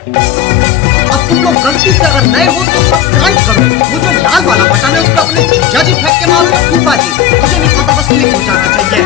अब तुम लोग गलती से अगर नए हो तो सब्सक्राइब करो। वो जो लाल वाला बटन है उस पर अपने जीजा जी फेंक के मारो या फूफा जी, मुझे नहीं पता, बस क्लिक हो जाना चाहिए।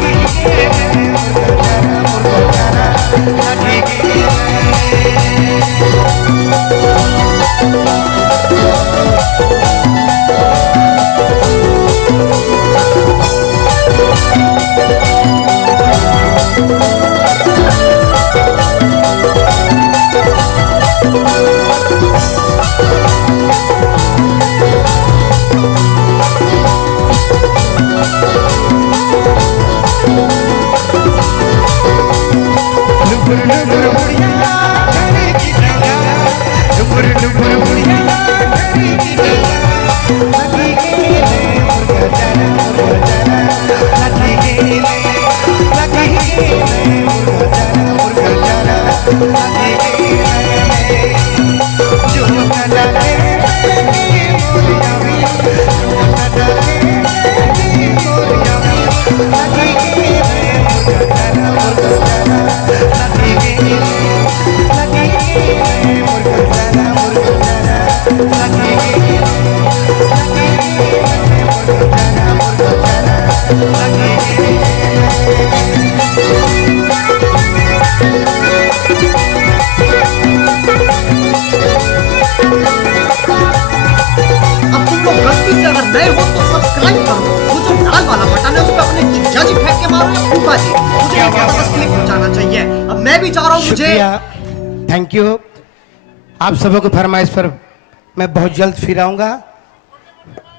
Lagi नए हो तो सब्सक्राइब करो, वो जो लाल वाला बटन है उस पर अपने जीजा जी फेंक के मारो या फूफा जी, मुझे नहीं पता, बस क्लिक हो जाना चाहिए। अब मैं भी चाह रहा हूँ, मुझे थैंक यू। आप सबों की फरमाइश पर मैं बहुत जल्द फिर आऊंगा।